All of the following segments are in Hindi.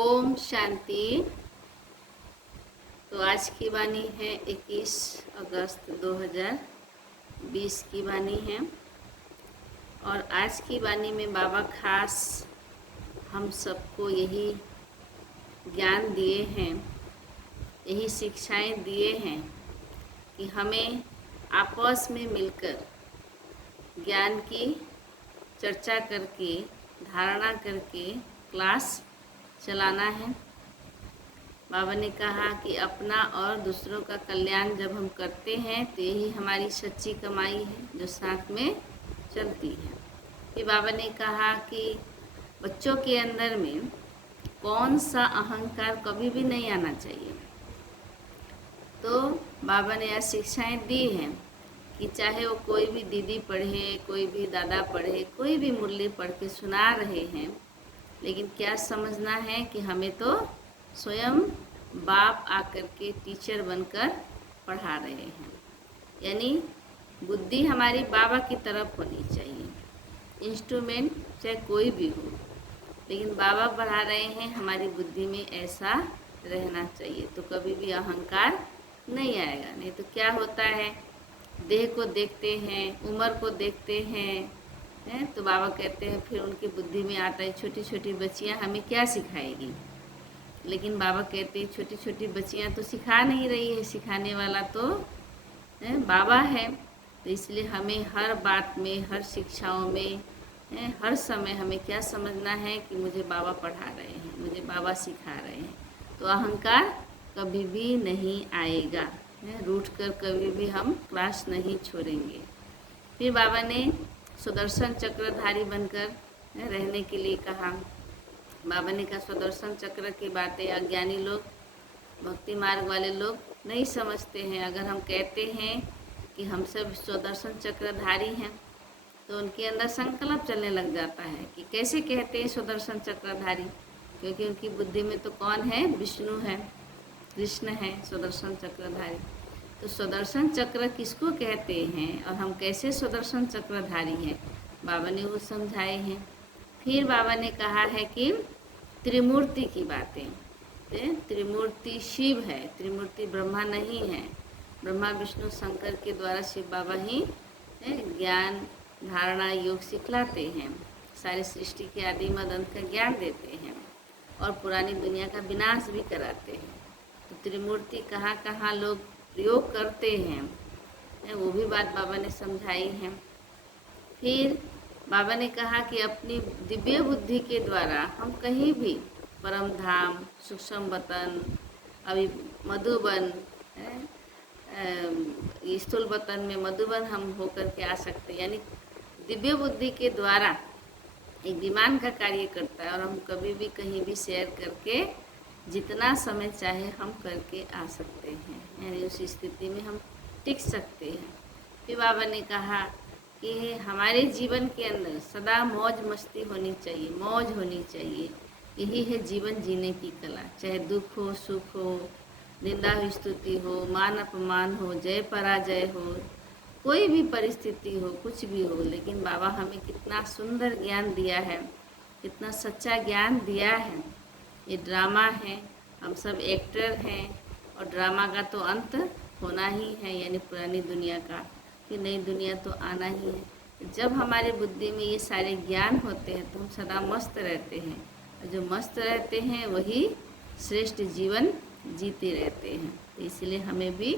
ओम शांति। तो आज की वाणी है 21 अगस्त 2020 की वाणी है। और आज की वाणी में बाबा खास हम सबको यही ज्ञान दिए हैं, यही शिक्षाएं दिए हैं कि हमें आपस में मिलकर ज्ञान की चर्चा करके, धारणा करके क्लास चलाना है। बाबा ने कहा कि अपना और दूसरों का कल्याण जब हम करते हैं तो यही हमारी सच्ची कमाई है जो साथ में चलती है। फिर बाबा ने कहा कि बच्चों के अंदर में कौन सा अहंकार कभी भी नहीं आना चाहिए। तो बाबा ने यह शिक्षाएं दी हैं कि चाहे वो कोई भी दीदी पढ़े, कोई भी दादा पढ़े, कोई भी मुरली पढ़ के सुना रहे हैं, लेकिन क्या समझना है कि हमें तो स्वयं बाप आकर के टीचर बनकर पढ़ा रहे हैं। यानी बुद्धि हमारी बाबा की तरफ होनी चाहिए। इंस्ट्रूमेंट चाहे कोई भी हो, लेकिन बाबा पढ़ा रहे हैं, हमारी बुद्धि में ऐसा रहना चाहिए तो कभी भी अहंकार नहीं आएगा। नहीं तो क्या होता है, देह को देखते हैं, उम्र को देखते हैं, तो बाबा कहते हैं फिर उनकी बुद्धि में आता है छोटी छोटी बच्चियां हमें क्या सिखाएगी। लेकिन बाबा कहते हैं छोटी छोटी बच्चियां तो सिखा नहीं रही है, सिखाने वाला तो बाबा है। तो इसलिए हमें हर बात में, हर शिक्षाओं में, हर समय हमें क्या समझना है कि मुझे बाबा पढ़ा रहे हैं, मुझे बाबा सिखा रहे हैं। तो अहंकार कभी भी नहीं आएगा, रूठ कर कभी भी हम क्लास नहीं छोड़ेंगे। फिर बाबा ने सुदर्शन चक्रधारी बनकर रहने के लिए कहा। बाबा ने कहा सुदर्शन चक्र की बातें अज्ञानी लोग, भक्ति मार्ग वाले लोग नहीं समझते हैं। अगर हम कहते हैं कि हम सब सुदर्शन चक्रधारी हैं तो उनके अंदर संकल्प चलने लग जाता है कि कैसे कहते हैं सुदर्शन चक्रधारी, क्योंकि उनकी बुद्धि में तो कौन है, विष्णु है, कृष्ण है सुदर्शन चक्रधारी। तो सुदर्शन चक्र किसको कहते हैं और हम कैसे सुदर्शन चक्रधारी हैं, बाबा ने वो समझाए हैं। फिर बाबा ने कहा है कि त्रिमूर्ति की बातें, त्रिमूर्ति शिव है, त्रिमूर्ति ब्रह्मा नहीं है। ब्रह्मा विष्णु शंकर के द्वारा शिव बाबा ही ज्ञान, धारणा, योग सिखलाते हैं, सारी सृष्टि के आदि मद अंत का ज्ञान देते हैं और पुरानी दुनिया का विनाश भी कराते हैं। तो त्रिमूर्ति कहाँ कहाँ लोग प्रयोग करते हैं, वो भी बात बाबा ने समझाई है। फिर बाबा ने कहा कि अपनी दिव्य बुद्धि के द्वारा हम कहीं भी परम धाम, सूक्ष्म वतन, अभी मधुबन, स्थूल वतन में मधुबन हम होकर के आ सकते हैं। यानी दिव्य बुद्धि के द्वारा एक विमान का कार्य करता है और हम कभी भी कहीं भी शेयर करके जितना समय चाहे हम करके आ सकते हैं, यानी उस स्थिति में हम टिक सकते हैं। फिर बाबा ने कहा कि हमारे जीवन के अंदर सदा मौज मस्ती होनी चाहिए, मौज होनी चाहिए। यही है जीवन जीने की कला। चाहे दुख हो, सुख हो, निंदा हो, स्तुति हो, मान अपमान हो, जय पराजय हो, कोई भी परिस्थिति हो, कुछ भी हो, लेकिन बाबा हमें कितना सुंदर ज्ञान दिया है, कितना सच्चा ज्ञान दिया है। ये ड्रामा है, हम सब एक्टर हैं और ड्रामा का तो अंत होना ही है, यानी पुरानी दुनिया का, कि नई दुनिया तो आना ही है। जब हमारे बुद्धि में ये सारे ज्ञान होते हैं तो हम सदा मस्त रहते हैं, और जो मस्त रहते हैं वही श्रेष्ठ जीवन जीते रहते हैं। तो इसलिए हमें भी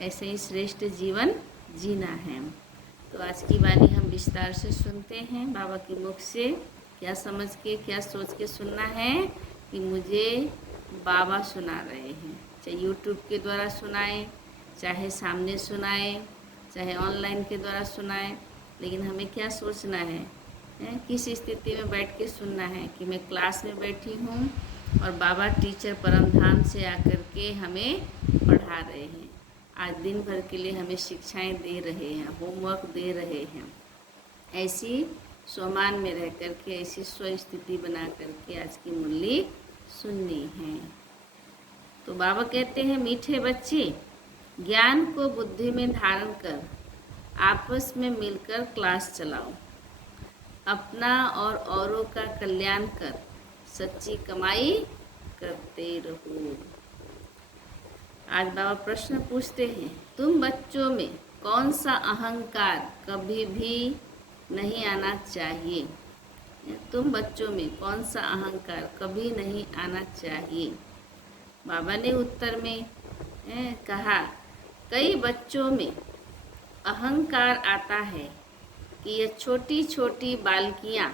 ऐसे ही श्रेष्ठ जीवन जीना है। तो आज की वाणी हम विस्तार से सुनते हैं बाबा के मुख से। क्या समझ के, क्या सोच के सुनना है कि मुझे बाबा सुना रहे हैं, चाहे यूट्यूब के द्वारा सुनाएं, चाहे सामने सुनाएं, चाहे ऑनलाइन के द्वारा सुनाएं, लेकिन हमें क्या सोचना है, किस स्थिति में बैठ के सुनना है कि मैं क्लास में बैठी हूँ और बाबा टीचर परम धाम से आकर के हमें पढ़ा रहे हैं, आज दिन भर के लिए हमें शिक्षाएं दे रहे हैं, होमवर्क दे रहे हैं। ऐसी स्वमान में रह कर के, ऐसी स्व स्थिति बना करके आज की मुरली सुननी है। तो बाबा कहते हैं मीठे बच्चे, ज्ञान को बुद्धि में धारण कर आपस में मिलकर क्लास चलाओ, अपना और औरों का कल्याण कर सच्ची कमाई करते रहो। आज बाबा प्रश्न पूछते हैं, तुम बच्चों में कौन सा अहंकार कभी भी नहीं आना चाहिए? तुम बच्चों में कौन सा अहंकार कभी नहीं आना चाहिए? बाबा ने उत्तर में कहा, कई बच्चों में अहंकार आता है कि ये छोटी छोटी बालकियाँ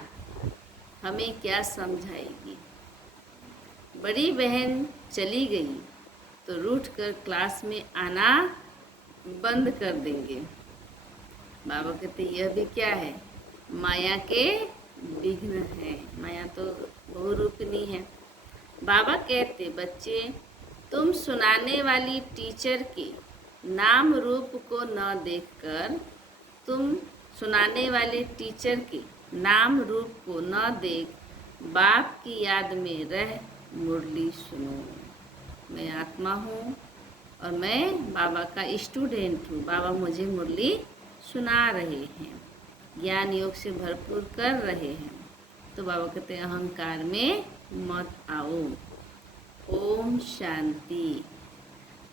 हमें क्या समझाएगी। बड़ी बहन चली गई तो रूठ कर क्लास में आना बंद कर देंगे। बाबा कहते यह भी क्या है? माया के विघ्न है। माया तो बहुरूपिणी है। बाबा कहते, बच्चे तुम सुनाने वाली टीचर के नाम रूप को न देखकर, तुम सुनाने वाले टीचर के नाम रूप को न देख बाप की याद में रह मुरली सुनो। मैं आत्मा हूँ और मैं बाबा का स्टूडेंट हूँ। बाबा मुझे मुरली सुना रहे हैं, ज्ञान योग से भरपूर कर रहे हैं। तो बाबा कहते हैं अहंकार में मत आओ। ओम शांति।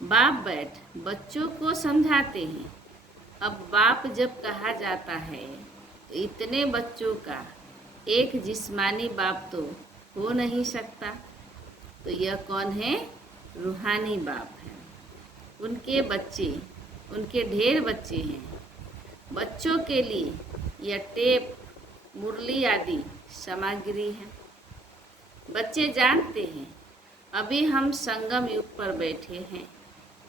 बाप बैठ बच्चों को समझाते हैं। अब बाप जब कहा जाता है तो इतने बच्चों का एक जिस्मानी बाप तो हो नहीं सकता। तो यह कौन है? रूहानी बाप है। उनके बच्चे, उनके ढेर बच्चे हैं। बच्चों के लिए यह टेप, मुरली आदि सामग्री है। बच्चे जानते हैं अभी हम संगम युग पर बैठे हैं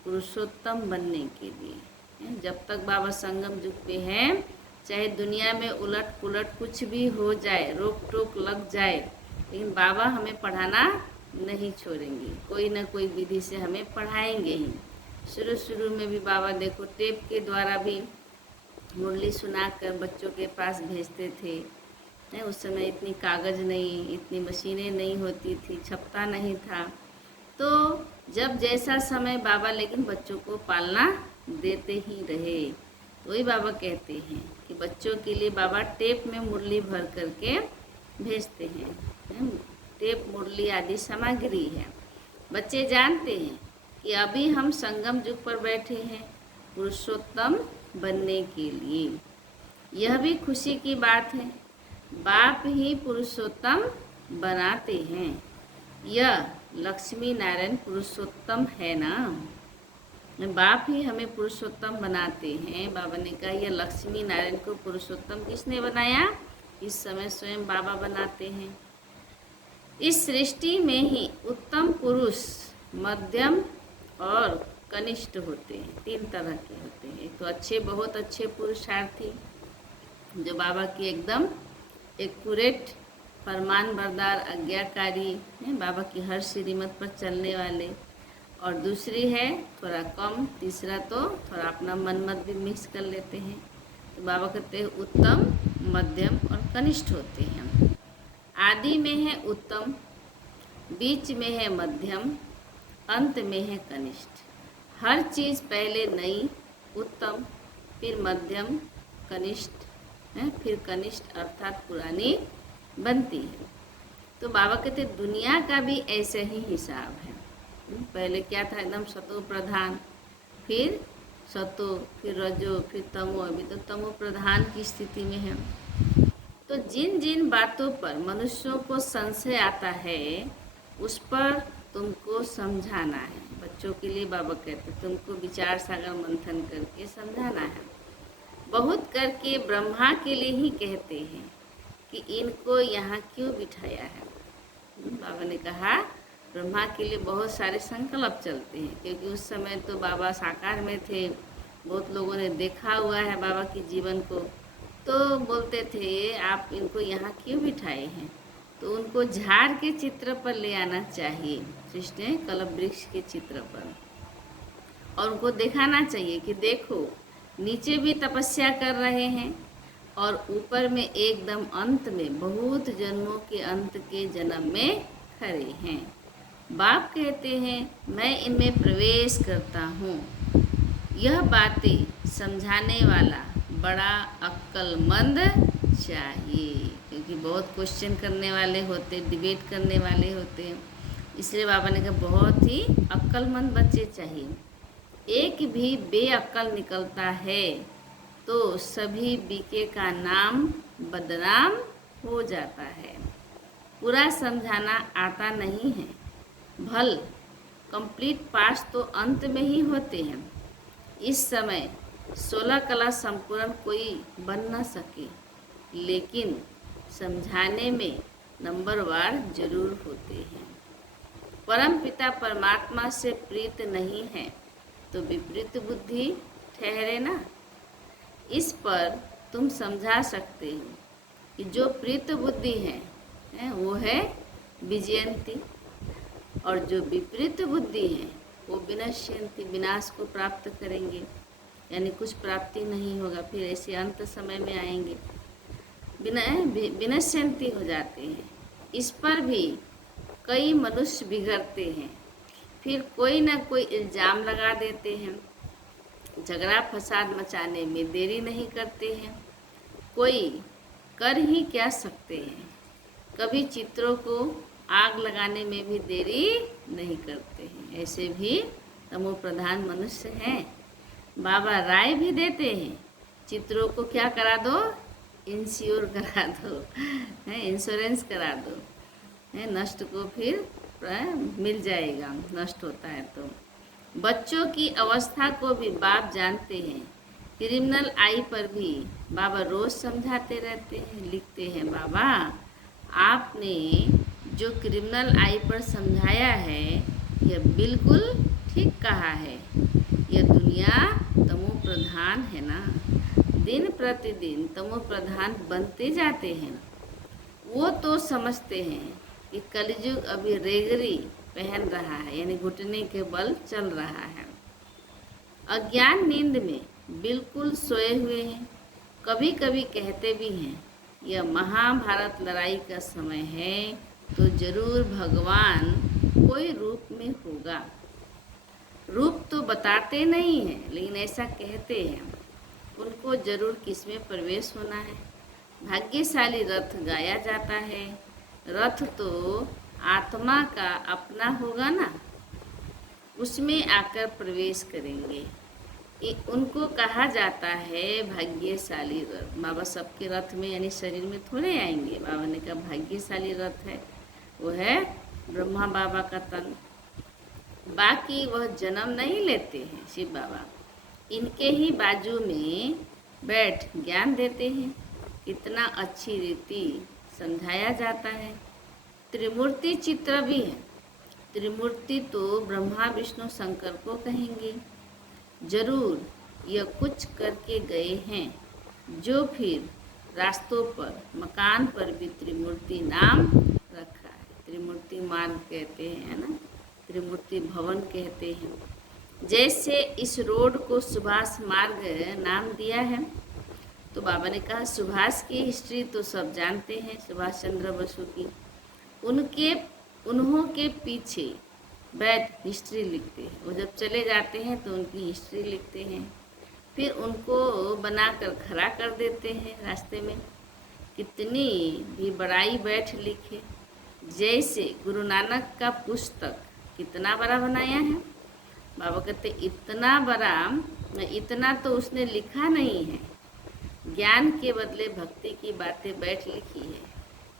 पुरुषोत्तम बनने के लिए। जब तक बाबा संगम युग पे हैं, चाहे दुनिया में उलट पुलट कुछ भी हो जाए, रोक टोक लग जाए, लेकिन बाबा हमें पढ़ाना नहीं छोड़ेंगे। कोई ना कोई विधि से हमें पढ़ाएंगे ही। शुरू में भी बाबा देखो टेप के द्वारा भी मुरली सुनाकर बच्चों के पास भेजते थे। उस समय इतनी कागज़ नहीं, इतनी मशीनें नहीं होती थी, छपता नहीं था। तो जब जैसा समय बाबा लेकिन बच्चों को पालना देते ही रहे। तो वही बाबा कहते हैं कि बच्चों के लिए बाबा टेप में मुरली भर करके भेजते हैं। टेप, मुरली आदि सामग्री है। बच्चे जानते हैं कि अभी हम संगम युग पर बैठे हैं पुरुषोत्तम बनने के लिए। यह भी खुशी की बात है, बाप ही पुरुषोत्तम बनाते हैं। यह लक्ष्मी नारायण पुरुषोत्तम है ना, बाप ही हमें पुरुषोत्तम बनाते हैं। बाबा ने कहा यह लक्ष्मी नारायण को पुरुषोत्तम किसने बनाया? इस समय स्वयं बाबा बनाते हैं। इस सृष्टि में ही उत्तम पुरुष, मध्यम और कनिष्ठ होते हैं। 3 तरह के होते हैं। एक तो अच्छे, बहुत अच्छे पुरुषार्थी जो बाबा की एकदम एक्यूरेट, फरमान बरदार, आज्ञाकारी हैं, बाबा की हर श्रीमत पर चलने वाले। और दूसरी है थोड़ा कम, तीसरा तो थोड़ा अपना मनमत भी मिक्स कर लेते हैं। तो बाबा कहते हैं उत्तम, मध्यम और कनिष्ठ होते हैं। आदि में है उत्तम, बीच में है मध्यम, अंत में है कनिष्ठ। हर चीज़ पहले नई, उत्तम, फिर मध्यम, कनिष्ठ है, फिर कनिष्ठ अर्थात पुरानी बनती है। तो बाबा कहते दुनिया का भी ऐसे ही हिसाब है। पहले क्या था? एकदम सतो प्रधान, फिर सतो, फिर रजो, फिर तमो। अभी तो तमो प्रधान की स्थिति में है। तो जिन जिन बातों पर मनुष्यों को संशय आता है उस पर तुमको समझाना है। बच्चों के लिए बाबा कहते तुमको विचार सागर मंथन करके समझाना है। बहुत करके ब्रह्मा के लिए ही कहते हैं कि इनको यहाँ क्यों बिठाया है। बाबा ने कहा ब्रह्मा के लिए बहुत सारे संकल्प चलते हैं, क्योंकि उस समय तो बाबा साकार में थे। बहुत लोगों ने देखा हुआ है बाबा के जीवन को, तो बोलते थे आप इनको यहाँ क्यों बिठाए हैं। तो उनको झाड़ के चित्र पर ले आना चाहिए, कृष्ण कल्प वृक्ष के चित्र पर, और उनको दिखाना चाहिए कि देखो नीचे भी तपस्या कर रहे हैं और ऊपर में एकदम अंत में बहुत जन्मों के अंत के जन्म में खड़े हैं। बाप कहते हैं मैं इनमें प्रवेश करता हूँ। यह बातें समझाने वाला बड़ा अक्लमंद चाहिए, क्योंकि बहुत क्वेश्चन करने वाले होते, डिबेट करने वाले होते हैं। इसलिए बाबा ने कहा बहुत ही अक्लमंद बच्चे चाहिए। एक भी बेअक्ल निकलता है तो सभी बीके का नाम बदनाम हो जाता है। पूरा समझाना आता नहीं है, भल कंप्लीट पास तो अंत में ही होते हैं। इस समय 16 कला संपूर्ण कोई बन न सके, लेकिन समझाने में नंबरवार जरूर होते हैं। परम पिता परमात्मा से प्रीत नहीं है तो विपरीत बुद्धि ठहरे ना। इस पर तुम समझा सकते हो कि जो प्रीत बुद्धि है वो है विजयंती, और जो विपरीत बुद्धि है वो विनश्यंती, विनाश को प्राप्त करेंगे, यानी कुछ प्राप्ति नहीं होगा, फिर ऐसे अंत समय में आएंगे, विनश्यंती हो जाते हैं। इस पर भी कई मनुष्य बिगड़ते हैं, फिर कोई ना कोई इल्ज़ाम लगा देते हैं, झगड़ा फसाद मचाने में देरी नहीं करते हैं। कोई कर ही क्या सकते हैं, कभी चित्रों को आग लगाने में भी देरी नहीं करते हैं। ऐसे भी तमो प्रधान मनुष्य हैं। बाबा राय भी देते हैं, चित्रों को क्या करा दो, इंश्योर करा दो, इंश्योरेंस करा दो, नष्ट को फिर मिल जाएगा, नष्ट होता है तो। बच्चों की अवस्था को भी बाप जानते हैं। क्रिमिनल आई पर भी बाबा रोज समझाते रहते हैं, लिखते हैं, बाबा आपने जो क्रिमिनल आई पर समझाया है यह बिल्कुल ठीक कहा है। यह दुनिया तमो प्रधान है ना, दिन प्रतिदिन तमो प्रधान बनते जाते हैं। वो तो समझते हैं कि कलयुग अभी रेगरी पहन रहा है, यानी घुटने के बल चल रहा है। अज्ञान नींद में बिल्कुल सोए हुए हैं। कभी कभी कहते भी हैं यह महाभारत लड़ाई का समय है तो जरूर भगवान कोई रूप में होगा। रूप तो बताते नहीं हैं, लेकिन ऐसा कहते हैं उनको जरूर किसमें प्रवेश होना है। भाग्यशाली रथ गाया जाता है, रथ तो आत्मा का अपना होगा ना, उसमें आकर प्रवेश करेंगे। उनको कहा जाता है भाग्यशाली रथ। बाबा सबके रथ में यानी शरीर में थोड़े आएंगे। बाबा ने कहा भाग्यशाली रथ है, वो है ब्रह्मा बाबा का तन। बाकी वह जन्म नहीं लेते हैं शिव बाबा, इनके ही बाजू में बैठ ज्ञान देते हैं। कितना अच्छी रीति समझाया जाता है। त्रिमूर्ति चित्र भी है। त्रिमूर्ति तो ब्रह्मा विष्णु शंकर को कहेंगे। जरूर यह कुछ करके गए हैं जो फिर रास्तों पर मकान पर भी त्रिमूर्ति नाम रखा है। त्रिमूर्ति मार्ग कहते हैं ना, त्रिमूर्ति भवन कहते हैं। जैसे इस रोड को सुभाष मार्ग नाम दिया है, तो बाबा ने कहा सुभाष की हिस्ट्री तो सब जानते हैं, सुभाष चंद्र बसु की। उन्हों के पीछे बैठ हिस्ट्री लिखते हैं। वो जब चले जाते हैं तो उनकी हिस्ट्री लिखते हैं, फिर उनको बनाकर खड़ा कर देते हैं रास्ते में। कितनी भी बड़ाई बैठ लिखे। जैसे गुरु नानक का पुस्तक कितना बड़ा बनाया है। बाबा कहते इतना बड़ा, इतना तो उसने लिखा नहीं है, ज्ञान के बदले भक्ति की बातें बैठ लिखी है।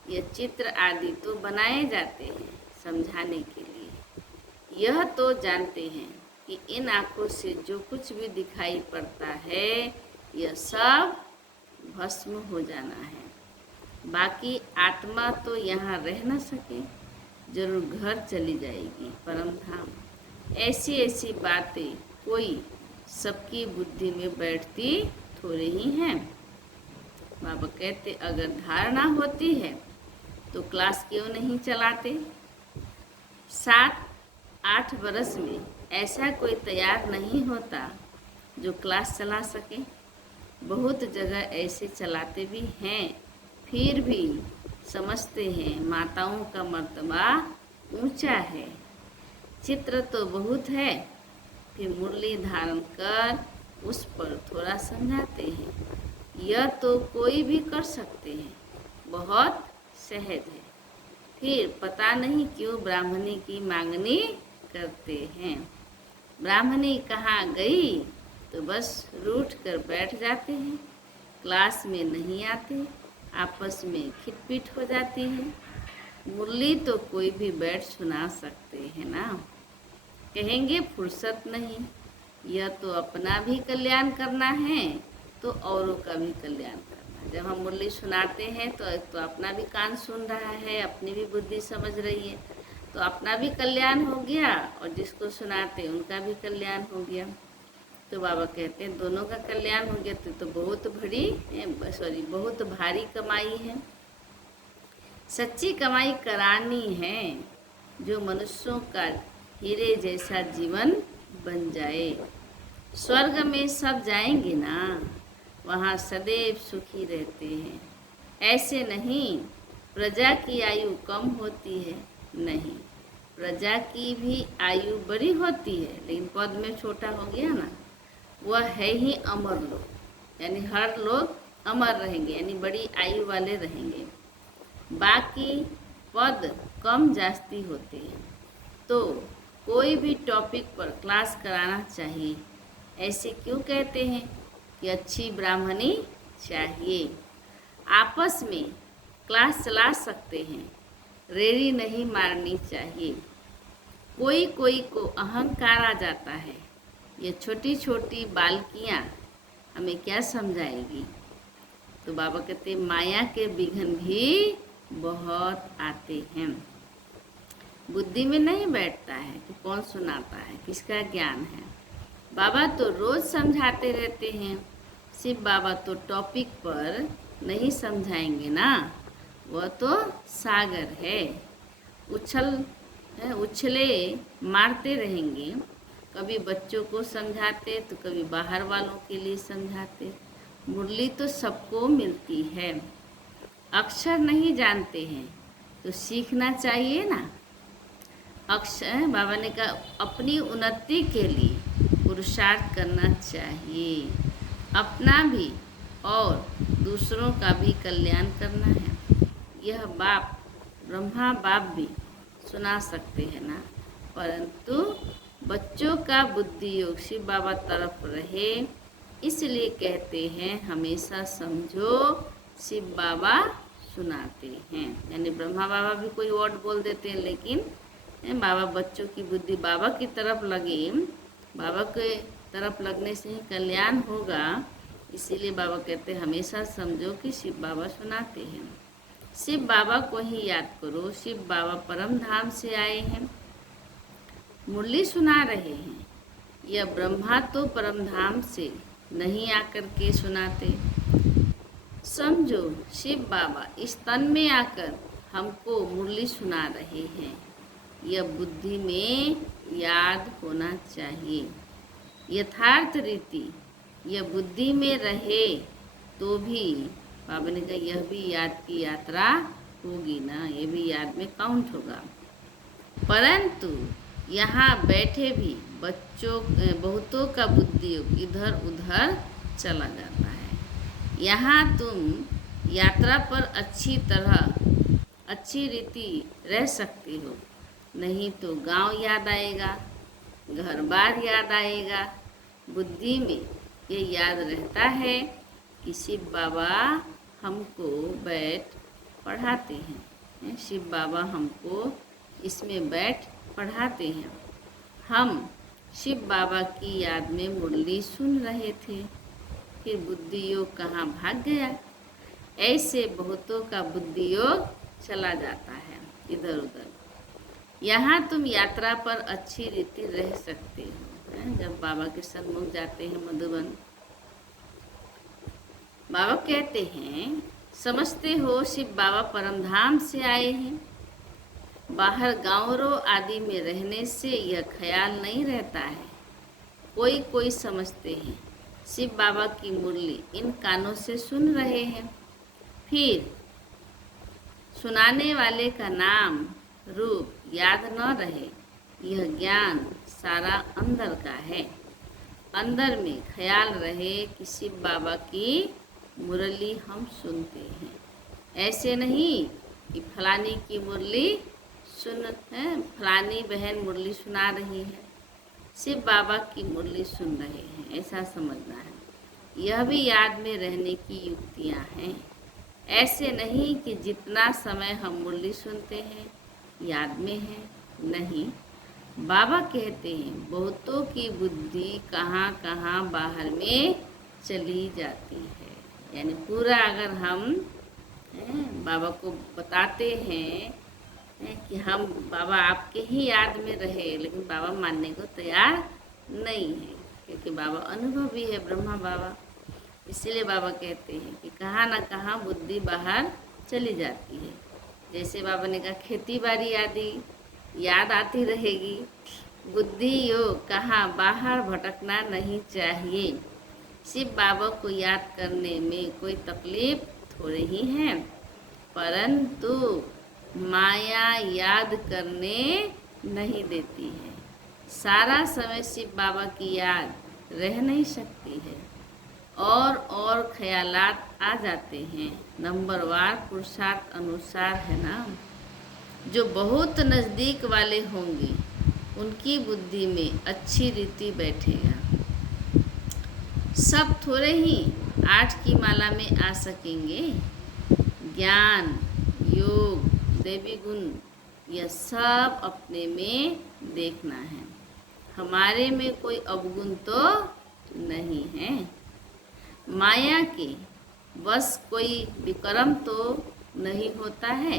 यह चित्र आदि तो बनाए जाते हैं समझाने के लिए। यह तो जानते हैं कि इन आँखों से जो कुछ भी दिखाई पड़ता है यह सब भस्म हो जाना है। बाकी आत्मा तो यहाँ रह न सके, जरूर घर चली जाएगी परम धाम। ऐसी ऐसी बातें कोई सबकी बुद्धि में बैठती थोड़े ही हैं। बाबा कहते अगर धारणा होती है तो क्लास क्यों नहीं चलाते। 7-8 बरस में ऐसा कोई तैयार नहीं होता जो क्लास चला सके। बहुत जगह ऐसे चलाते भी हैं, फिर भी समझते हैं माताओं का मर्तबा ऊंचा है। चित्र तो बहुत है, फिर मुरली धारण कर उस पर थोड़ा समझाते हैं। यह तो कोई भी कर सकते हैं, बहुत सहज है। फिर पता नहीं क्यों ब्राह्मणी की मांगनी करते हैं। ब्राह्मणी कहाँ गई तो बस रूठ कर बैठ जाते हैं, क्लास में नहीं आते, आपस में खिटपिट हो जाती है। मुरली तो कोई भी बैठ सुना सकते हैं ना। कहेंगे फुर्सत नहीं, यह तो अपना भी कल्याण करना है तो औरों का भी कल्याण करना। जब हम मुरली सुनाते हैं तो अपना भी कान सुन रहा है, अपनी भी बुद्धि समझ रही है, तो अपना भी कल्याण हो गया और जिसको सुनाते उनका भी कल्याण हो गया। तो बाबा कहते हैं दोनों का कल्याण हो गया तो बहुत भारी कमाई है। सच्ची कमाई करानी है जो मनुष्यों का हीरे जैसा जीवन बन जाए। स्वर्ग में सब जाएंगे ना, वहाँ सदैव सुखी रहते हैं। ऐसे नहीं प्रजा की आयु कम होती है, नहीं, प्रजा की भी आयु बड़ी होती है, लेकिन पद में छोटा हो गया ना। वह है ही अमर लोग, यानी हर लोग अमर रहेंगे, यानी बड़ी आयु वाले रहेंगे। बाकी पद कम जास्ती होते हैं। तो कोई भी टॉपिक पर क्लास कराना चाहिए। ऐसे क्यों कहते हैं कि अच्छी ब्राह्मणी चाहिए। आपस में क्लास चला सकते हैं, रेड़ी नहीं मारनी चाहिए। कोई कोई को अहंकार आ जाता है, ये छोटी छोटी बालकियाँ हमें क्या समझाएगी। तो बाबा कहते माया के विघ्न भी बहुत आते हैं। बुद्धि में नहीं बैठता है कि कौन सुनाता है, किसका ज्ञान है। बाबा तो रोज समझाते रहते हैं, सिर्फ बाबा तो टॉपिक पर नहीं समझाएंगे ना, वह तो सागर है। उछले मारते रहेंगे, कभी बच्चों को समझाते तो कभी बाहर वालों के लिए समझाते। मुरली तो सबको मिलती है। अक्षर नहीं जानते हैं तो सीखना चाहिए ना। अक्षर बाबा ने कहा अपनी उन्नति के लिए पुरुषार्थ करना चाहिए, अपना भी और दूसरों का भी कल्याण करना है। यह बाप ब्रह्मा बाप भी सुना सकते हैं ना, परंतु बच्चों का बुद्धि योग शिव बाबा तरफ रहे, इसलिए कहते हैं हमेशा समझो शिव बाबा सुनाते हैं। यानी ब्रह्मा बाबा भी कोई वर्ड बोल देते हैं, लेकिन बाबा बच्चों की बुद्धि बाबा की तरफ लगे, बाबा के तरफ लगने से ही कल्याण होगा। इसीलिए बाबा कहते हैं हमेशा समझो कि शिव बाबा सुनाते हैं। शिव बाबा को ही याद करो। शिव बाबा परम धाम से आए हैं, मुरली सुना रहे हैं। यह ब्रह्मा तो परम धाम से नहीं आकर के सुनाते। समझो शिव बाबा इस तन में आकर हमको मुरली सुना रहे हैं। यह बुद्धि में याद होना चाहिए। यथार्थ रीति यह बुद्धि में रहे तो भी बाबा ने कहा यह भी याद की यात्रा होगी ना, ये भी याद में काउंट होगा। परंतु यहाँ बैठे भी बहुतों का बुद्धि इधर उधर चला जाता है। यहाँ तुम यात्रा पर अच्छी रीति रह सकते हो, नहीं तो गांव याद आएगा, घर बार याद आएगा। बुद्धि में ये याद रहता है कि शिव बाबा हमको बैठ पढ़ाते हैं, शिव बाबा हमको इसमें बैठ पढ़ाते हैं। हम शिव बाबा की याद में मुरली सुन रहे थे, फिर बुद्धि योग कहाँ भाग गया। ऐसे बहुतों का बुद्धि योग चला जाता है इधर उधर। यहाँ तुम यात्रा पर अच्छी रीति रह सकते हो। जब बाबा के सन्मुख जाते हैं मधुबन, बाबा कहते हैं समझते हो शिव बाबा परमधाम से आए हैं। बाहर गांवों आदि में रहने से यह ख्याल नहीं रहता है। कोई कोई समझते हैं शिव बाबा की मुरली इन कानों से सुन रहे हैं, फिर सुनाने वाले का नाम रूप याद न रहे। यह ज्ञान सारा अंदर का है। अंदर में ख्याल रहे कि शिव बाबा की मुरली हम सुनते हैं। ऐसे नहीं कि फलानी की मुरली सुन है, फलानी बहन मुरली सुना रही है, सिर्फ बाबा की मुरली सुन रहे हैं, ऐसा समझना है। यह भी याद में रहने की युक्तियाँ हैं। ऐसे नहीं कि जितना समय हम मुरली सुनते हैं याद में है, नहीं। बाबा कहते हैं बहुतों की बुद्धि कहाँ कहाँ बाहर में चली जाती है। यानी पूरा अगर हम बाबा को बताते हैं कि हम बाबा आपके ही याद में रहे, लेकिन बाबा मानने को तैयार नहीं है, क्योंकि बाबा अनुभवी है, ब्रह्मा बाबा। इसीलिए बाबा कहते हैं कि कहाँ ना कहाँ बुद्धि बाहर चली जाती है। जैसे बाबा ने कहा खेती बाड़ी आदि याद आती रहेगी, बुद्धि योग कहाँ बाहर भटकना नहीं चाहिए। सिर्फ बाबा को याद करने में कोई तकलीफ थोड़ी ही है, परंतु माया याद करने नहीं देती है। सारा समय सिर्फ बाबा की याद रह नहीं सकती है, और ख्यालात आ जाते हैं। नंबरवार पुरुषार्थ अनुसार है ना। जो बहुत नज़दीक वाले होंगे उनकी बुद्धि में अच्छी रीति बैठेगा। सब थोड़े ही 8 की माला में आ सकेंगे। ज्ञान, योग, देवी गुण, यह सब अपने में देखना है। हमारे में कोई अवगुण तो नहीं है। माया के बस कोई विक्रम तो नहीं होता है।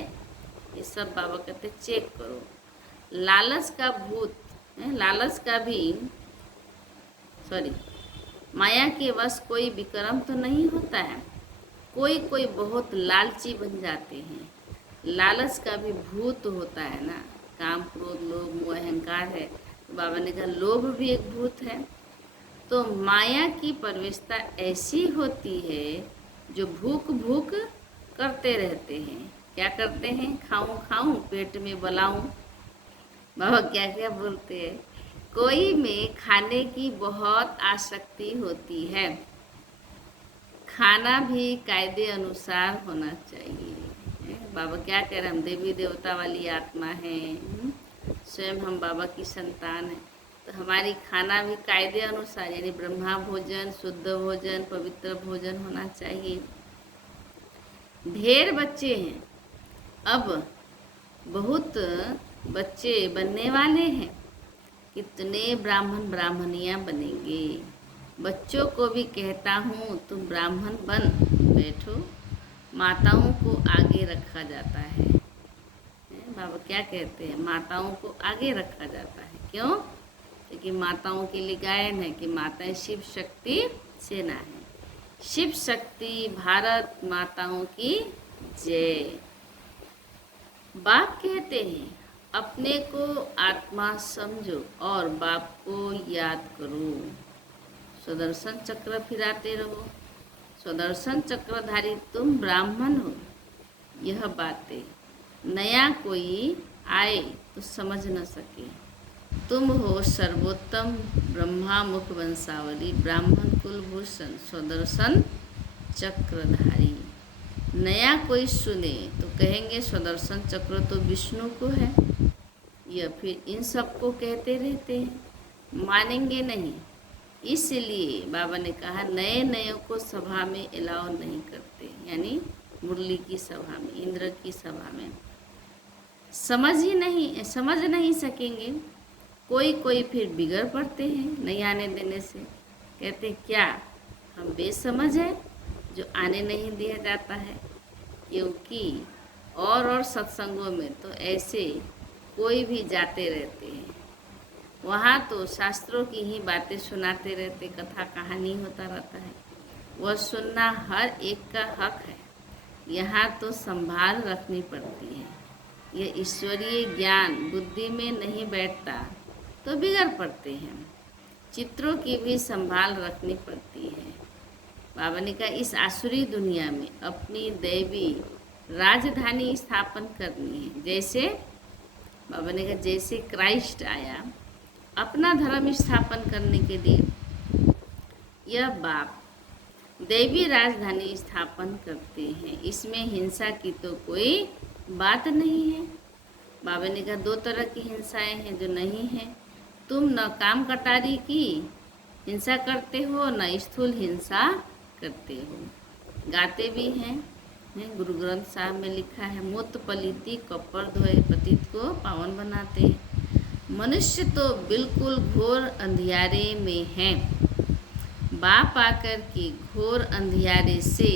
ये सब बाबा कहते चेक करो। लालच का भूत, लालच का भी माया के बस कोई विक्रम तो नहीं होता है। कोई कोई बहुत लालची बन जाते हैं। लालच का भी भूत होता है ना। काम, क्रोध, लोभ, मोह, अहंकार है। तो बाबा ने कहा लोभ भी एक भूत है। तो माया की प्रवेशता ऐसी होती है जो भूख भूख करते रहते हैं। क्या करते हैं? खाऊं खाऊं, पेट में बलाऊं। बाबा क्या क्या बोलते हैं। कोई में खाने की बहुत आसक्ति होती है। खाना भी कायदे अनुसार होना चाहिए। बाबा क्या कह रहे हैं, हम देवी देवता वाली आत्मा हैं, स्वयं हम बाबा की संतान हैं, तो हमारी खाना भी कायदे अनुसार, यानी ब्रह्मा भोजन, शुद्ध भोजन, पवित्र भोजन होना चाहिए। ढेर बच्चे हैं, अब बहुत बच्चे बनने वाले हैं। कितने ब्राह्मण ब्राह्मणियाँ बनेंगे। बच्चों को भी कहता हूँ तुम ब्राह्मण बन बैठो। माताओं को आगे रखा जाता है। बाबा क्या कहते हैं, माताओं को आगे रखा जाता है। क्यों? क्योंकि माताओं के लिए गायन है कि माताएं शिव शक्ति सेना है। शिव शक्ति भारत माताओं की जय। बाप कहते हैं अपने को आत्मा समझो और बाप को याद करो। सुदर्शन चक्र फिराते रहो। सुदर्शन चक्रधारी तुम ब्राह्मण हो। यह बातें नया कोई आए तो समझ न सके। तुम हो सर्वोत्तम ब्रह्मा मुख वंशावली, ब्राह्मण कुलभूषण, सुदर्शन चक्रधारी। नया कोई सुने तो कहेंगे सुदर्शन चक्र तो विष्णु को है, या फिर इन सबको कहते रहते हैं, मानेंगे नहीं। इसलिए बाबा ने कहा नए नए को सभा में अलाउ नहीं करते, यानी मुरली की सभा में, इंद्र की सभा में। समझ नहीं सकेंगे। कोई कोई फिर बिगड़ पड़ते हैं नहीं आने देने से। कहते क्या हम बेसमझ है जो आने नहीं दिया जाता है। क्योंकि और सत्संगों में तो ऐसे कोई भी जाते रहते हैं, वहाँ तो शास्त्रों की ही बातें सुनाते रहते, कथा कहानी होता रहता है। वह सुनना हर एक का हक है। यहाँ तो संभाल रखनी पड़ती है। यह ईश्वरीय ज्ञान बुद्धि में नहीं बैठता तो बिगड़ पड़ते हैं। चित्रों की भी संभाल रखनी पड़ती है। बाबा ने कहा इस आसुरी दुनिया में अपनी दैवी राजधानी स्थापन करनी है। जैसे बाबा ने कहा जैसे क्राइस्ट आया अपना धर्म स्थापन करने के लिए, यह बाप दैवी राजधानी स्थापन करते हैं। इसमें हिंसा की तो कोई बात नहीं है। बाबा ने कहा 2 तरह की हिंसाएं हैं जो नहीं है। तुम न काम कटारी की हिंसा करते हो न स्थूल हिंसा करते हो। गाते भी हैं, गुरु ग्रंथ साहब में लिखा है, मूत पलीती कपड़ धोए पतित को पावन बनाते हैं। मनुष्य तो बिल्कुल घोर अंधियारे में है। बाप आकर के घोर अंधियारे से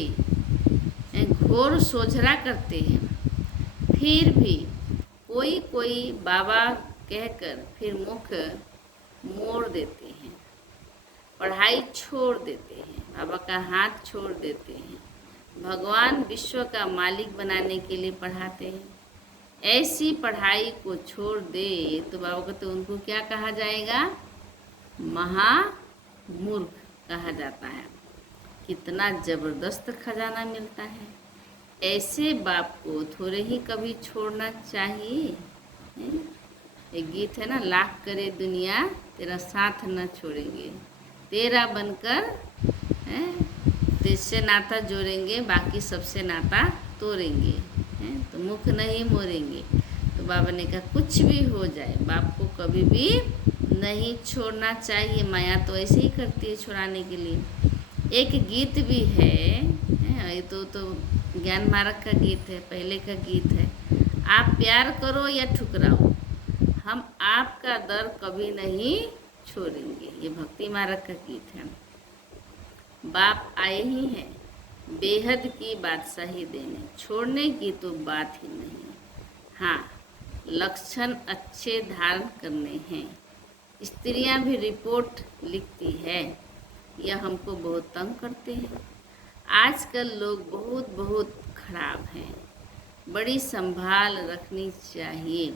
घोर सोझरा करते हैं। फिर भी कोई कोई बाबा कहकर फिर मुख मोड़ देते हैं, पढ़ाई छोड़ देते हैं, बाबा का हाथ छोड़ देते हैं। भगवान विश्व का मालिक बनाने के लिए पढ़ाते हैं। ऐसी पढ़ाई को छोड़ दे तो बाबा को तो उनको क्या कहा जाएगा? महामूर्ख कहा जाता है। कितना ज़बरदस्त खजाना मिलता है। ऐसे बाप को थोड़े ही कभी छोड़ना चाहिए। एक गीत है ना, लाख करे दुनिया तेरा साथ न छोड़ेंगे, तेरा बनकर तेरे नाता जोड़ेंगे, बाकी सबसे नाता तोड़ेंगे, तो मुख नहीं मोड़ेंगे। तो बाबा ने कहा कुछ भी हो जाए बाप को कभी भी नहीं छोड़ना चाहिए। माया तो ऐसे ही करती है छुड़ाने के लिए। एक गीत भी है, ये तो ज्ञान मार्ग का गीत है, पहले का गीत है। आप प्यार करो या ठुकराओ, हम आपका दर कभी नहीं छोड़ेंगे। ये भक्ति मार्ग का गीत है। बाप आए ही हैं बेहद की बादशाही देने, छोड़ने की तो बात ही नहीं। हाँ, लक्षण अच्छे धारण करने हैं। स्त्रियां भी रिपोर्ट लिखती है, यह हमको बहुत तंग करते हैं। आजकल लोग बहुत बहुत खराब हैं। बड़ी संभाल रखनी चाहिए।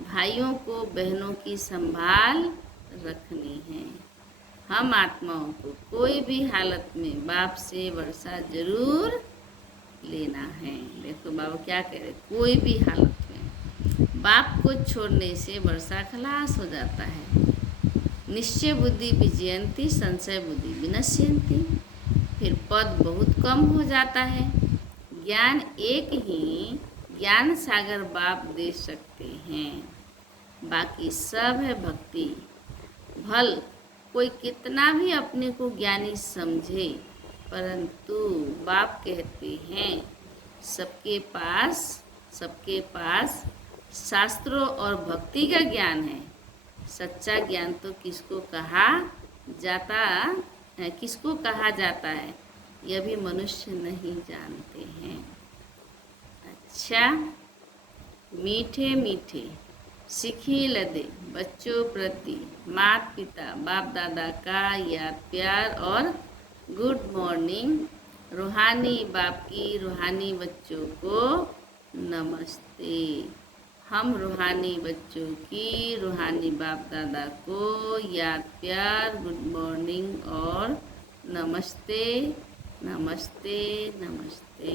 भाइयों को बहनों की संभाल रखनी है। हम आत्माओं को कोई भी हालत में बाप से वर्षा जरूर लेना है। देखो बाबा क्या कह रहे, कोई भी हालत में बाप को छोड़ने से वर्षा खलास हो जाता है। निश्चय बुद्धि विजयंती, संशय बुद्धि विनश्यंती। फिर पद बहुत कम हो जाता है। ज्ञान एक ही ज्ञान सागर बाप दे सकते हैं, बाकी सब है भक्ति। भल कोई कितना भी अपने को ज्ञानी समझे, परंतु बाप कहते हैं सबके पास शास्त्रों और भक्ति का ज्ञान है। सच्चा ज्ञान तो किसको कहा जाता है यह भी मनुष्य नहीं जानते हैं। अच्छा, मीठे मीठे सीखी लदे बच्चों प्रति माता पिता बाप दादा का याद प्यार और गुड मॉर्निंग। रूहानी बाप की रूहानी बच्चों को नमस्ते। हम रूहानी बच्चों की रूहानी बाप दादा को याद प्यार, गुड मॉर्निंग और नमस्ते नमस्ते नमस्ते।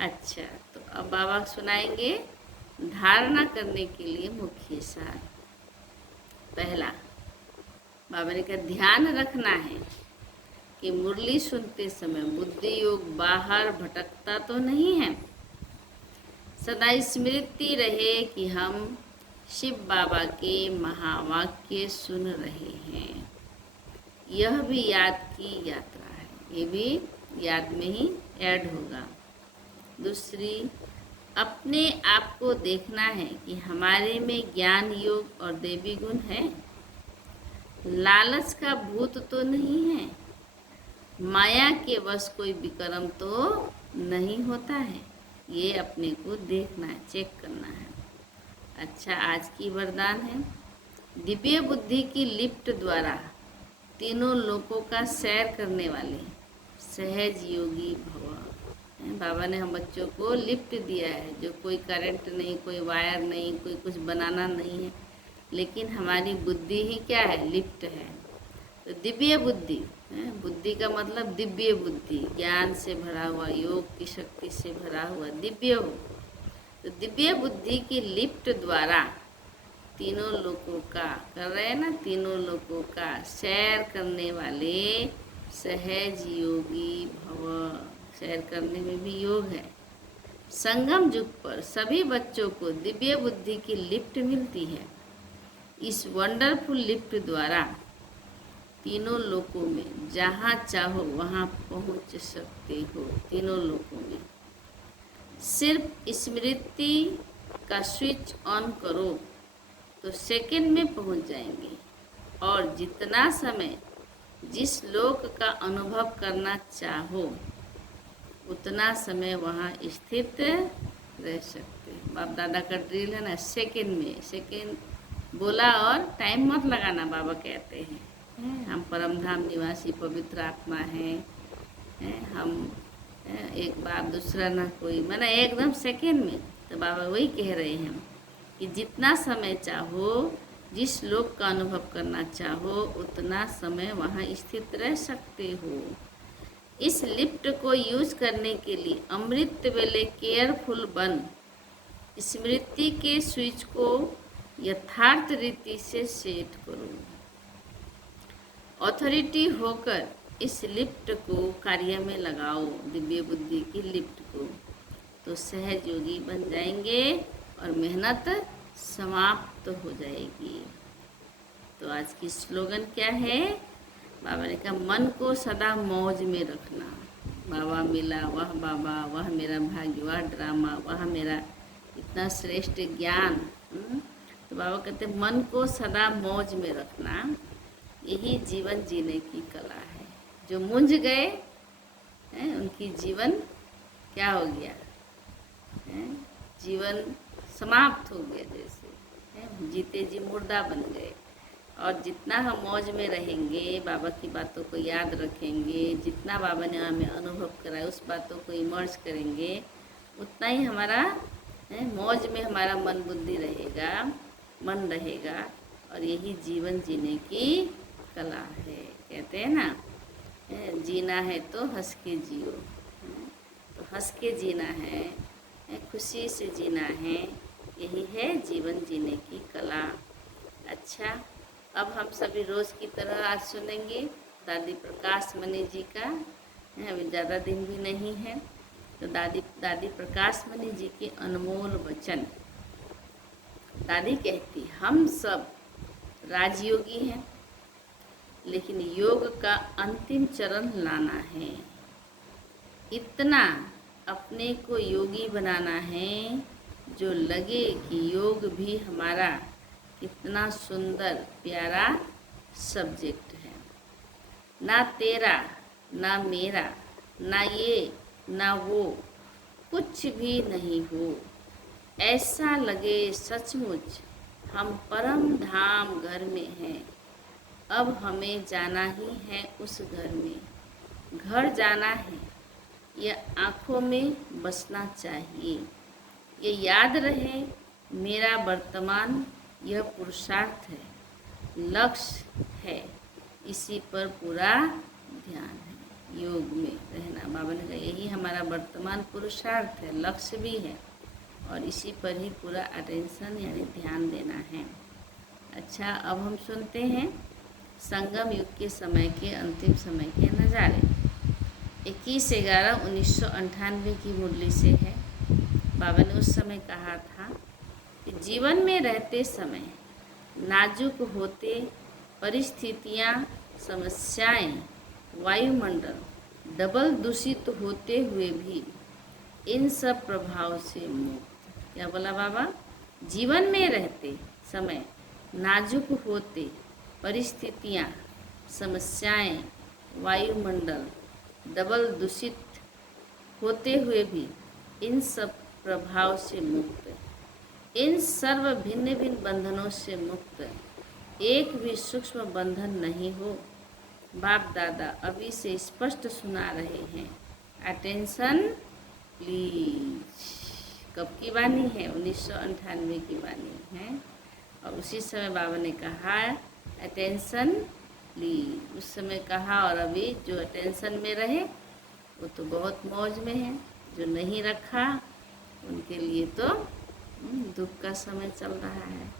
अच्छा, तो अब बाबा सुनाएंगे धारणा करने के लिए मुख्य सार। पहला, बाबा ने कहा ध्यान रखना है कि मुरली सुनते समय बुद्धि योग बाहर भटकता तो नहीं है। सदा स्मृति रहे कि हम शिव बाबा के महावाक्य सुन रहे हैं। यह भी याद की यात्रा है, ये भी याद में ही ऐड होगा। दूसरी, अपने आप को देखना है कि हमारे में ज्ञान योग और देवी गुण है। लालच का भूत तो नहीं है। माया के वश कोई विक्रम तो नहीं होता है। ये अपने को देखना है, चेक करना है। अच्छा, आज की वरदान है दिव्य बुद्धि की लिफ्ट द्वारा तीनों लोकों का सैर करने वाले सहज योगी भव। बाबा ने हम बच्चों को लिफ्ट दिया है, जो कोई करंट नहीं, कोई वायर नहीं, कोई कुछ बनाना नहीं है, लेकिन हमारी बुद्धि ही क्या है? लिफ्ट है। तो दिव्य बुद्धि, बुद्धि का मतलब दिव्य बुद्धि, ज्ञान से भरा हुआ, योग की शक्ति से भरा हुआ दिव्य हो। तो दिव्य बुद्धि की लिफ्ट द्वारा तीनों लोकों का कर रहे हैं ना, तीनों लोकों का सैर करने वाले सहज योगी भव। सैर करने में भी योग है। संगम युग पर सभी बच्चों को दिव्य बुद्धि की लिफ्ट मिलती है। इस वंडरफुल लिफ्ट द्वारा तीनों लोकों में जहाँ चाहो वहाँ पहुँच सकते हो। तीनों लोकों में सिर्फ स्मृति का स्विच ऑन करो तो सेकंड में पहुँच जाएंगे, और जितना समय जिस लोक का अनुभव करना चाहो उतना समय वहाँ स्थित रह सकते हैं। बाप दादा का ड्रिल है ना, सेकंड में, सेकंड बोला और टाइम मत लगाना। बाबा कहते हैं हम परमधाम निवासी पवित्र आत्मा हैं, हम एक बाप दूसरा ना कोई, माना एकदम सेकंड में। तो बाबा वही कह रहे हैं कि जितना समय चाहो, जिस लोक का अनुभव करना चाहो उतना समय वहाँ स्थित रह सकते हो। इस लिफ्ट को यूज करने के लिए अमृत वेले केयरफुल बन स्मृति के स्विच को यथार्थ रीति से सेट करो। अथॉरिटी होकर इस लिफ्ट को कार्य में लगाओ, दिव्य बुद्धि की लिफ्ट को, तो सहज योगी बन जाएंगे और मेहनत समाप्त हो जाएगी। तो आज की स्लोगन क्या है? बाबा ने कहा मन को सदा मौज में रखना। बाबा मिला, वह बाबा, वह मेरा भाग्य, वह ड्रामा, वह मेरा इतना श्रेष्ठ ज्ञान। तो बाबा कहते मन को सदा मौज में रखना, यही जीवन जीने की कला है। जो मुंझ गए उनकी जीवन क्या हो गया? जीवन समाप्त हो गया, जैसे जीते जी मुर्दा बन गए। और जितना हम मौज में रहेंगे, बाबा की बातों को याद रखेंगे, जितना बाबा ने हमें अनुभव कराया उस बातों को इमर्ज करेंगे, उतना ही हमारा मौज में हमारा मन बुद्धि रहेगा, मन रहेगा। और यही जीवन जीने की कला है। कहते हैं ना, जीना है तो हंस के जियो। तो हंस के जीना है, खुशी से जीना है, यही है जीवन जीने की कला। अच्छा, अब हम सभी रोज़ की तरह आज सुनेंगे दादी प्रकाश मणि जी का। अभी ज़्यादा दिन भी नहीं है, तो दादी प्रकाश मणि जी के अनमोल वचन। दादी कहती, हम सब राजयोगी हैं, लेकिन योग का अंतिम चरण लाना है। इतना अपने को योगी बनाना है जो लगे कि योग भी हमारा कितना सुंदर प्यारा सब्जेक्ट है। ना तेरा, ना मेरा, ना ये, ना वो, कुछ भी नहीं हो। ऐसा लगे सचमुच हम परम धाम घर में हैं। अब हमें जाना ही है उस घर में। घर जाना है, यह आँखों में बसना चाहिए। ये याद रहे मेरा वर्तमान यह पुरुषार्थ है, लक्ष्य है, इसी पर पूरा ध्यान है। योग में रहना, बाबा ने कहा यही हमारा वर्तमान पुरुषार्थ है, लक्ष्य भी है, और इसी पर ही पूरा अटेंशन यानी ध्यान देना है। अच्छा, अब हम सुनते हैं संगम युग के समय के अंतिम समय के नज़ारे। 21/11/1998 की मुरली से है। बाबा ने उस समय कहा था कि जीवन में रहते समय नाजुक होते परिस्थितियाँ, समस्याएं, वायुमंडल डबल दूषित होते हुए भी इन सब प्रभाव से मुक्त। क्या बोला बाबा? जीवन में रहते समय नाजुक होते परिस्थितियाँ, समस्याएं, वायुमंडल डबल दूषित होते हुए भी इन सब प्रभाव से मुक्त, इन सर्व भिन्न भिन्न बंधनों से मुक्त, एक भी सूक्ष्म बंधन नहीं हो। बाप दादा अभी से स्पष्ट सुना रहे हैं, अटेंशन प्लीज। कब की वाणी है? 1998 की वाणी है। और उसी समय बाबा ने कहा अटेंशन प्लीज। उस समय कहा, और अभी जो अटेंशन में रहे वो तो बहुत मौज में है, जो नहीं रखा उनके लिए तो दुख का समय चल रहा है।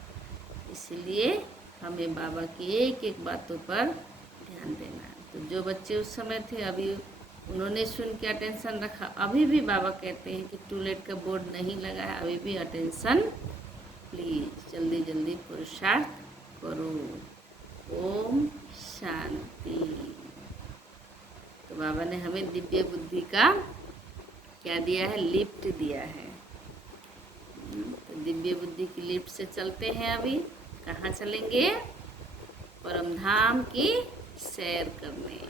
इसलिए हमें बाबा की एक एक बातों पर ध्यान देना है। तो जो बच्चे उस समय थे अभी उन्होंने सुन के अटेंशन रखा। अभी भी बाबा कहते हैं कि टूलेट का बोर्ड नहीं लगा है, अभी भी अटेंशन प्लीज, जल्दी जल्दी पुरुषार्थ करो। ओम शांति। तो बाबा ने हमें दिव्य बुद्धि का क्या दिया है? लिफ्ट दिया है। तो दिव्य बुद्धि की लिफ्ट से चलते हैं। अभी कहाँ चलेंगे? परम धाम की सैर करने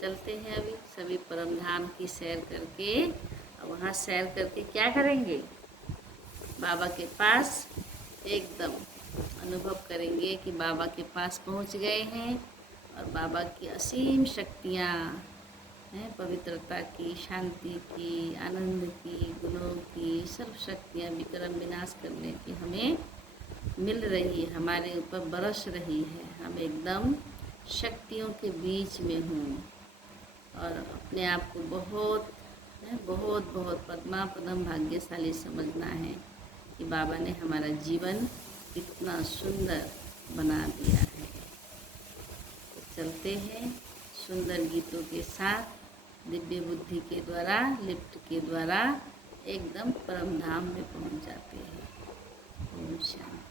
चलते हैं। अभी सभी परम धाम की सैर करके, और वहाँ सैर करके क्या करेंगे? बाबा के पास एकदम अनुभव करेंगे कि बाबा के पास पहुँच गए हैं, और बाबा की असीम शक्तियाँ हैं, पवित्रता की, शांति की, आनंद की, गुणों की, सर्व शक्तियाँ विक्रम विनाश करने की हमें मिल रही है, हमारे ऊपर बरस रही है। हम एकदम शक्तियों के बीच में हूँ, और अपने आप को बहुत बहुत बहुत पद्मा पदम भाग्यशाली समझना है कि बाबा ने हमारा जीवन इतना सुंदर बना दिया है। तो चलते हैं सुंदर गीतों के साथ, दिव्य बुद्धि के द्वारा, लिफ्ट के द्वारा एकदम परम धाम में पहुंच जाते हैं। ओम शांति।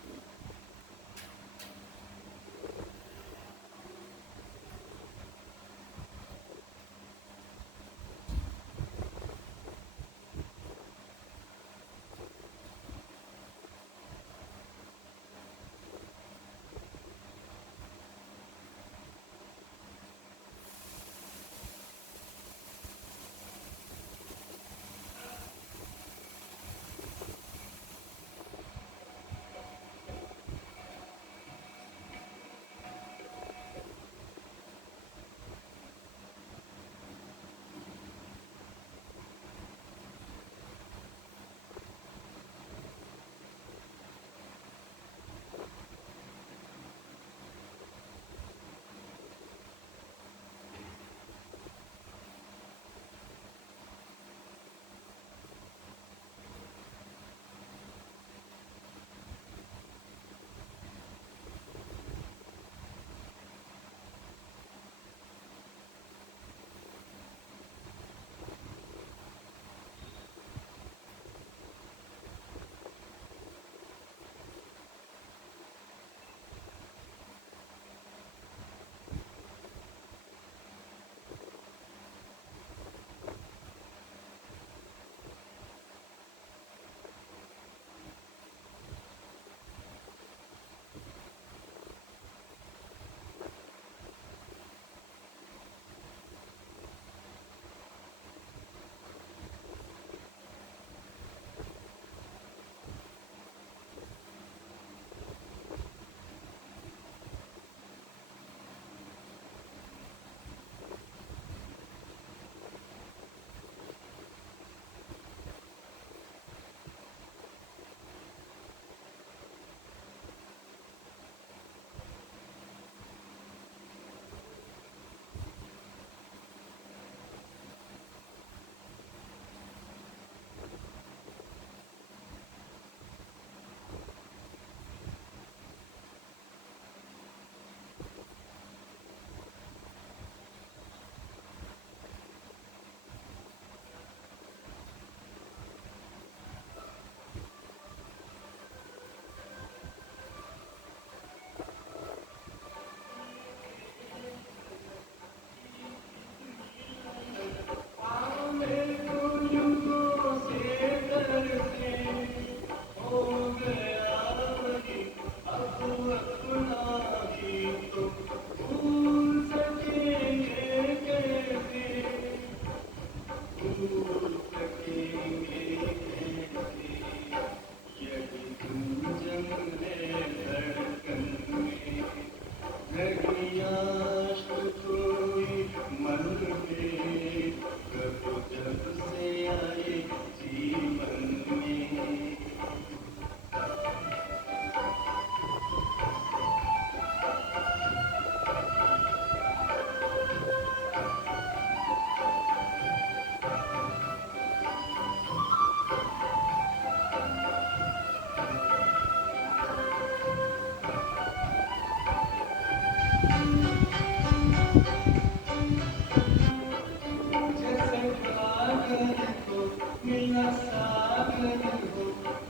मिला सागर हो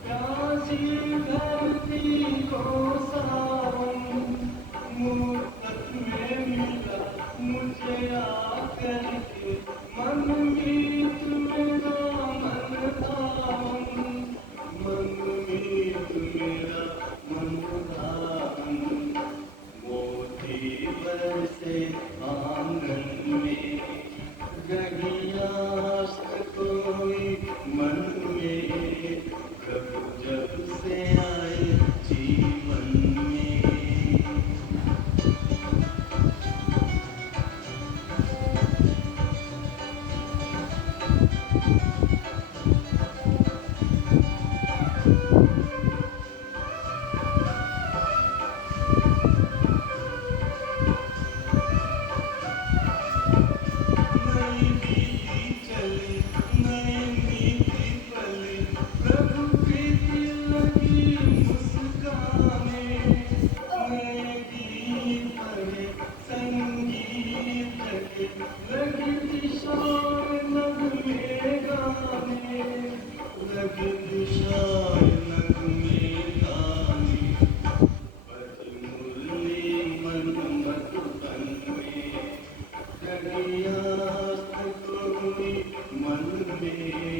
प्यासी धरती को सावन मुफ्त में मिला मुझे आकर के मन मीत मेरा मन भावन मन मीत मेरा मन भावन मोती बरसे आंगन में रहियास कोई मन में प्रभु जब से आए जीवन में नई बीती चली नई नीति पली प्रभु प्रीति लगी मुस्काने नए गीत पढ़े संगीत के लगी दिशाएं नगमे गाने लगी दिशाएं नगमे गाने बड़ी मुरली मन मधुबन में रहियास कोई मन में